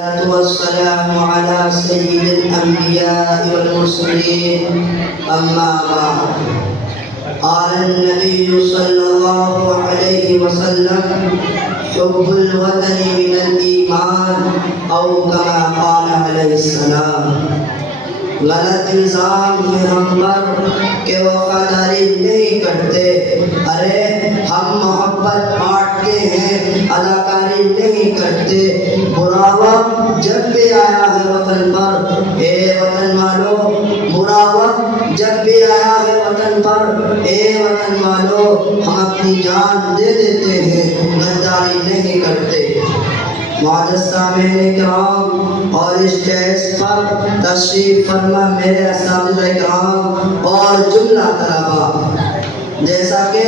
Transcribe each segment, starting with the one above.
والسلام على سيد الأنبياء والمرسلين أما بعد. قال النبي صلى الله عليه وسلم: حب الوطن من الإيمان، أو كما قال عليه السلام. غلط الزام ہے ہم پر کہ وفاداری نہیں کرتے. ارے ہم محبت بانٹتے ہیں، اداکاری نہیں کرتے. برا وقت جب بھی آیا ہے وطن پر، اے وطن والو، برا وقت جب بھی آیا ہے وطن پر، اے وطن والو، ہم اپنی جان دے دیتے ہیں، غداری نہیں کرتے. معزز سامعین کرام اور اسٹیج پر تشریف فرما میرے اساتذہ کرام اور جملہ طلباء، جیسا کہ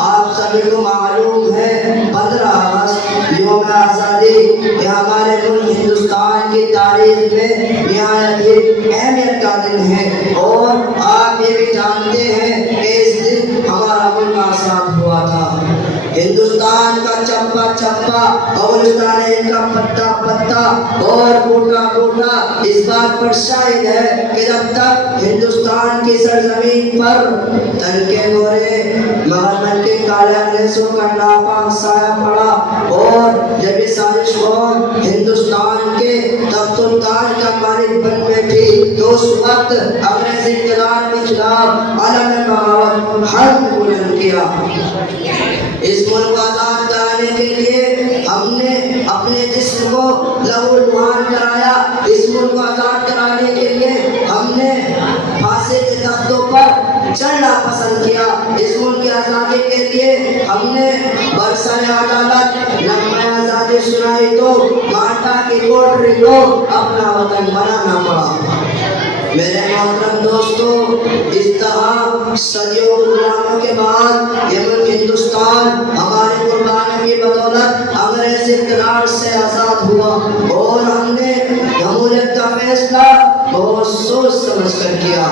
آپ سبھی کو معلوم ہے 15 اگست یوم آزادی یہ ہمارے ملک ہندوستان کی تاریخ میں نہایت ہی اہمیت کا دن ہے، اور آپ یہ بھی جانتے ہیں کہ اس دن ہمارا ملک آزاد ہوا تھا. ہندوستان کا چپا چپا، افغانستان کا پتا پتا اور بوٹا بوٹا اس بات پر شاہد ہے کہ جب تک ہندوستان کی سرزمین پر تن کے گورے مغربن کے کالے انگریزوں کا ناپاک سایہ پڑا، اور جب یہ سازش قوم ہندوستان کے تخت و تاج کا مالک بن بیٹھی، تو اس وقت انگریزی اقتدار کے خلاف علم بغاوت حرب بلند کیا. اس ملک کو آزاد کرانے کے لیے ہم نے اپنے جسم کو لہو لہان کرایا. اس ملک کو آزاد کرانے کے لیے ہم نے پھانسی کے تختوں پر چڑھنا پسند کیا. اس ملک کی آزادی کے لیے ہم نے برسر عدالت نغمہ آزادی سنائی تو مانٹا کی کوٹری کو اپنا وطن بنانا پڑا. میرے محترم دوستو، اس طرح صدیوں غلاموں کے بعد یہ ملک ہندوستان ہماری قربانی کی بدولت انگریز اقتدار سے آزاد ہوا، اور ہم نے جمہوریت کا فیصلہ بہت سوچ سمجھ کر کیا،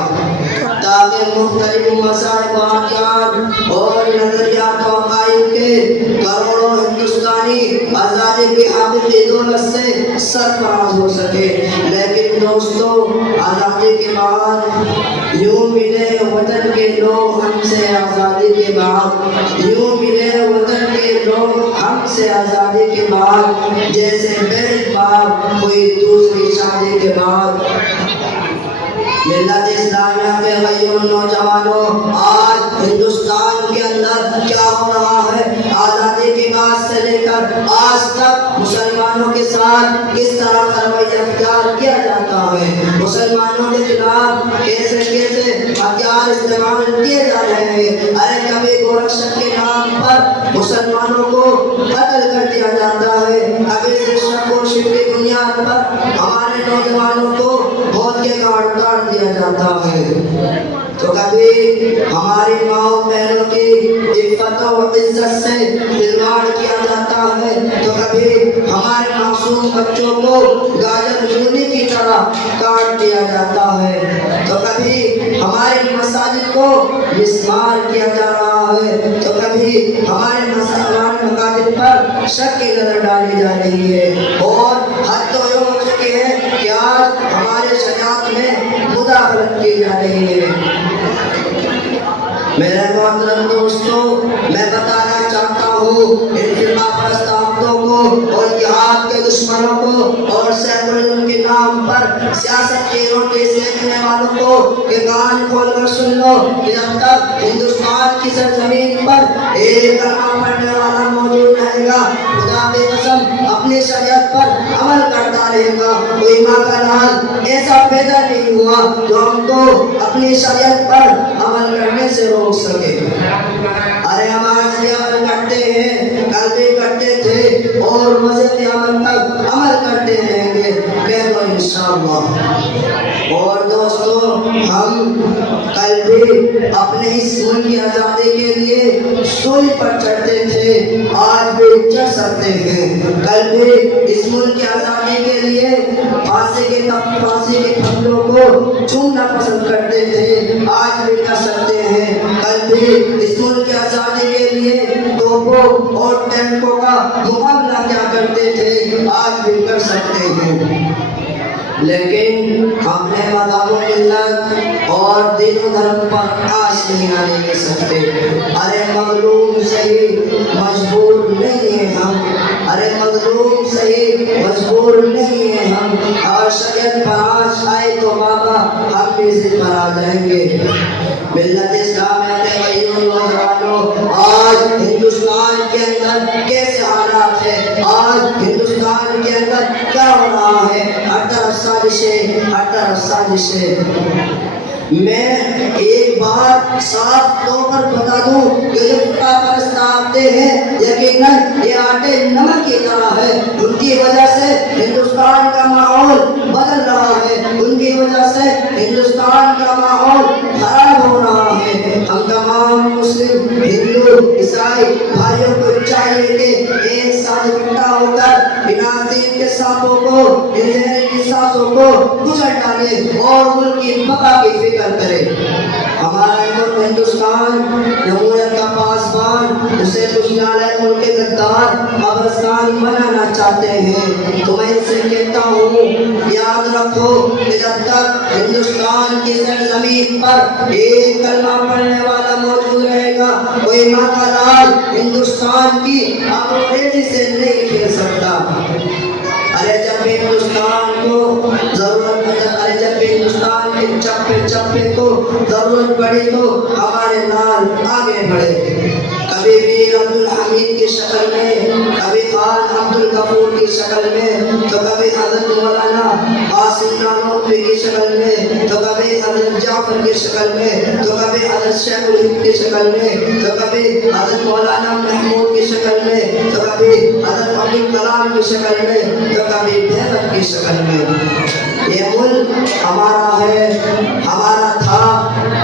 تاکہ مختلف مسائل واقعات اور نظریات و عقائد کے کروڑوں ہندوستانی آزادی کی حقیقی دولت سے سرفراز ہو سکے. لیکن دوستو، آزادی کے بعد یوں ملے وطن کے لوگ ہم سے آزادی کے بعد، یوں ملے وطن کے لوگ ہم سے آزادی کے بعد، جیسے بیل باپ کوئی دوسری شادی کے بعد. ملت اسلامیہ کے غیور نوجوانوں، آج ہندوستان کے اندر کیا ہو رہا ہے؟ آزادی کے بعد سے لے کر آج تک مسلمانوں کے ساتھ کس طرح کا رویہ اختیار کیا جاتا ہے؟ مسلمانوں کے خلاف کیسے کیسے ہتھیار استعمال کیے جا رہے ہیں؟ ارے کبھی گورکشن کے نام پر مسلمانوں کو قتل کر دیا جاتا ہے، کبھی شک و شبہ کی بنیاد پر ہمارے نوجوانوں کو موت کے گھاٹ اتار دیا جاتا ہے، تو کبھی ہماری ماں بہنوں کی عفت و عزت سے کھلواڑ کیا جاتا ہے، تو کبھی ہمارے معصوم بچوں کو گاجر مونی کی طرح کاٹ دیا جاتا ہے، تو کبھی ہماری مساجد کو مسمار کیا جا رہا ہے، تو کبھی ہمارے مساجد پر شک کی نظر ڈالی جا رہی ہے. اور حد تو یہ ہو چکی ہے کہ آج ہمارے شریعت میں مداخلت کی جا رہی ہے. میرے محترم دوستو، میں بتانا چاہتا ہوں ان فرقہ پرست طاقتوں کو اور جہاد کے دشمنوں کو اور سیکولرزم کے نام پر سیاست کی روٹی سینکنے والوں کو کہ کان کھول کر سن لو کہ جب تک ہندوستان کی سرزمین پر ایک کلمہ پڑھنے والا موجود رہے گا، خدا کی قسم اپنی شریعت پر عمل کرتا رہے گا. کوئی ماں کا لال ایسا پیدا نہیں ہوا جو ہم کو اپنی شریعت پر عمل کرنے سے روک سکے. ارے ہم آج بھی عمل کرتے ہیں، کل بھی کرتے تھے اور مزید عمل تک عمل کرتے رہیں گے، کہہ دو انشاءاللہ. اور دوستو، ہم کل بھی اپنے اس ملک کی آزادی کے لیے سوئی پر چڑھتے تھے، آج بھی چڑھ سکتے ہیں. کل بھی اس ملک کی آزادی کے لیے پھانسی کے پھندوں کو چومنا پسند کرتے تھے، آج بھی کر سکتے ہیں. کل بھی اس ملک کی آزادی کے لیے توپوں اور ٹینکوں کا مقابلہ کیا کرتے تھے آج بھی کر سکتے ہیں، لیکن ہم نے مذہب و ملت اور دین و دھرم پر آج نہیں آنے دے سکتے۔ ارے مظلوم صحیح مجبور نہیں ہیں ہم، ارے مظلوم صحیح مجبور نہیں ہیں ہم، اور شریعت پر آج آئے تو بابا ہم بھی ضد پر آ جائیں گے۔ ملت اسلامیہ کے بھائیوں نوجوانوں، آج ہندوستان کے اندر کیسے حالات ہے، آج ہندوستان کے اندر کیا ہو رہا ہے، ہر طرف سازشیں، ہر طرف سازشیں۔ میں ایک بات صاف طور پر بتا دوں کہ جو خدا پرست آتے ہیں یقیناً یہ آٹے نمک کی طرح ہے، ان کی وجہ سے ہندوستان کا ماحول بدل رہا ہے، ان کی وجہ سے ہندوستان کا ماحول خراب ہو رہا ہے۔ ہم تمام مسلم ہندو عیسائی بھائیوں کو چاہیے کہ ایک ساتھ اکٹھا ہو کر بنا دین کے سانپوں کو، انجینئر کی سانسوں کو گزر ڈالے اور ملک کی بقا کی فکر کرے۔ ہمارا ملک ہندوستان جمہوریت کا پاسبان، اسے خوشحال ملک کے غدار قبرستان بنانا چاہتے ہیں۔ تو میں ان سے کہتا ہوں یاد رکھو کہ جب تک ہندوستان کی سرزمین پر ایک کلمہ پڑھنے والا موجود رہے گا، کوئی ماتا لال ہندوستان کی آبروریزی سے نہیں کھیل سکتا۔ ارے جب بھی ہندوستان کو ضرورت پڑے، ارے جب بھی ہندوستان کے چپے چپے کو ضرورت پڑی تو ہمارے لال آگے بڑھے، کبھی ویر عبد الحمید کی شکل میں، کبھی خان عبد الغفور کی شکل میں، تو کبھی حضرت مولانا قاسم نانوتوی کی شکل میں، تو کبھی حضرت جعفر کی شکل میں، تو کبھی حضرت شیخ الہند کی شکل میں، تو کبھی حضرت مولانا محمود کی شکل میں، تو کبھی حضرت عبدالکلام کی شکل میں، تو کبھی بہبت کی شکل میں۔ یہ ملک ہمارا ہے، ہمارا تھا،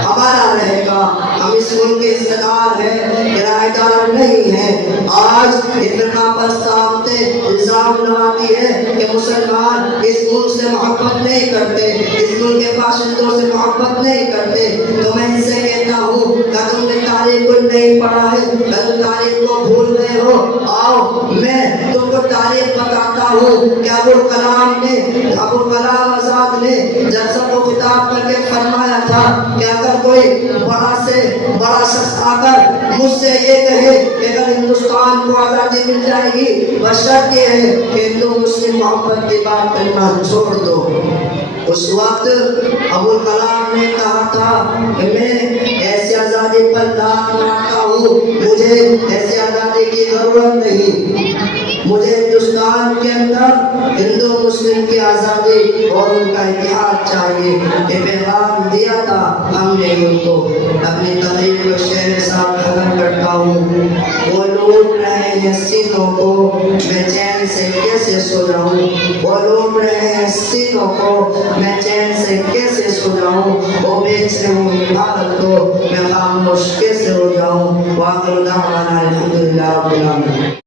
ہمارا رہے گا۔ ہم اس ملک کے حصہ دار ہیں، کرایہ دار نہیں ہیں۔ آج فرقہ پرست طاقتیں الزام لگاتی ہے کہ مسلمان اس ملک سے محبت نہیں کرتے، اس ملک کے باشندوں سے محبت نہیں کرتے، تو میں ان سے کہتا ہوں کہ تم نے تاریخ کو نہیں پڑھا ہے، کہ تم تاریخ کو بھول گئے ہو۔ آؤ میں تم کو تاریخ بتاتا ہوں کہ ابوالکلام آزاد نے جب سب کو خطاب کر کے فرمایا تھا کہ اگر کوئی بڑا سے بڑا شخص آ کر مجھ سے یہ کہے کہ اگر ہندوستان کو آزادی مل جائے گی بشرط یہ ہے کہ ہندو مسلم محبت کی بات کرنا چھوڑ دو۔ اس وقت ابوالکلام نے کہا تھا کہ میں ایسی آزادی پر لات مارتا ہوں، مجھے ایسی آزادی کی ضرورت نہیں، مجھے ہندوستان کے اندر ہندو مسلم کی آزادی اور ان کا اتحاد چاہیے۔ یہ پیغام دیا تھا ہم نے ان کو۔ اپنی تقریر کو شعر ساتھ ختم کرتا ہوں۔ وہ لوٹ رہے ہیں سینوں کو، میں چین سے کیسے سو جاؤں، وہ لوٹ رہے ہیں سینوں کو، میں چین سے کیسے سو جاؤں، وہ بیچ رہے ہوں بھارت کو، میں خاموش کیسے ہو جاؤں۔ وآخر دعوانا الحمدللہ رب العالمین۔